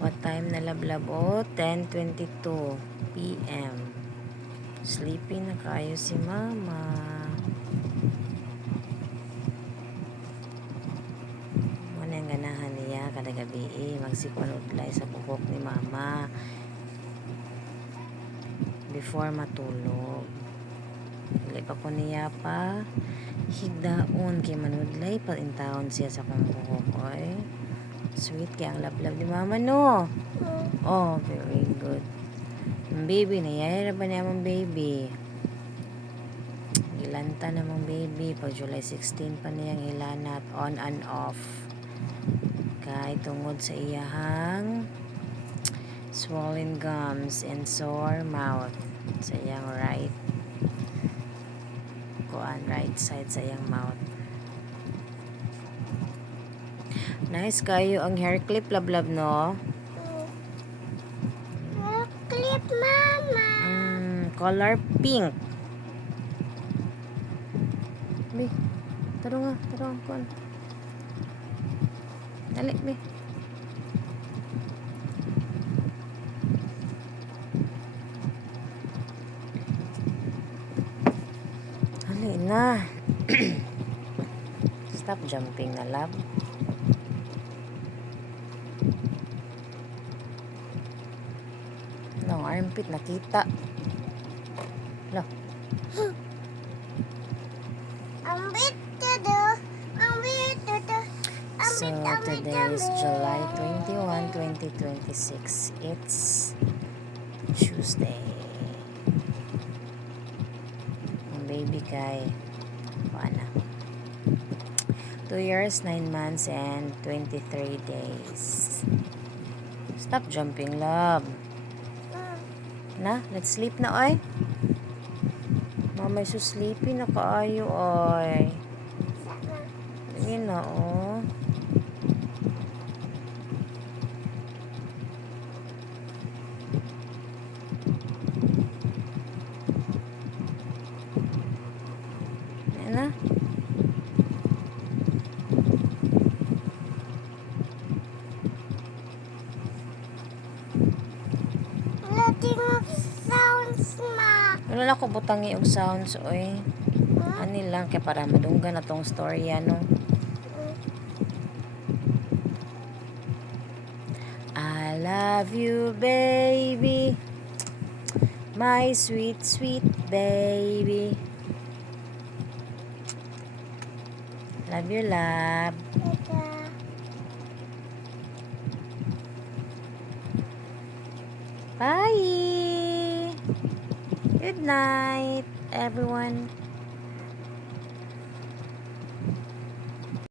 What time na lablab? Oh, 10:22 p.m. Sleepy na kayo si mama. Muna ang ganahan niya kada gabi magsikunudlay sa buhok ni mama before matulog. Dili pa ko niya pa higdaon kay manudlay pa in taon siya sa kong buhok. Oy, sweet kay ang lablab ni mama, no? Oh, very good. Baby, nayayara ba niya mong baby? Gilanta namang baby. Pag July 16 pa niyang ilanat on and off. Kay tungod sa iyahang swollen gums and sore mouth sa iyang right side sa iyang mouth. Nice kayo ang hair clip, lablab, no? Hair clip, mama. Color pink. Bi, tarong kon. Dali, bi. Dali na. Stop jumping na, love. No, armpit nakita. Lo. So, today is July 21, 2026. It's Tuesday. Ang baby kay Juana. 2 years, 9 months, and 23 days. Stop jumping, love. Na, let's sleep na, oy. Mamay so sleepy na kaayo, oy. Sige na, oh. Ayan na. Letting of sounds, ma. Ano lang ko butangi og sounds, oy. Ani lang kay para madunggan na tong story, ano. I love you, baby. My sweet, sweet baby. Love you, love. Bye. Good night, everyone.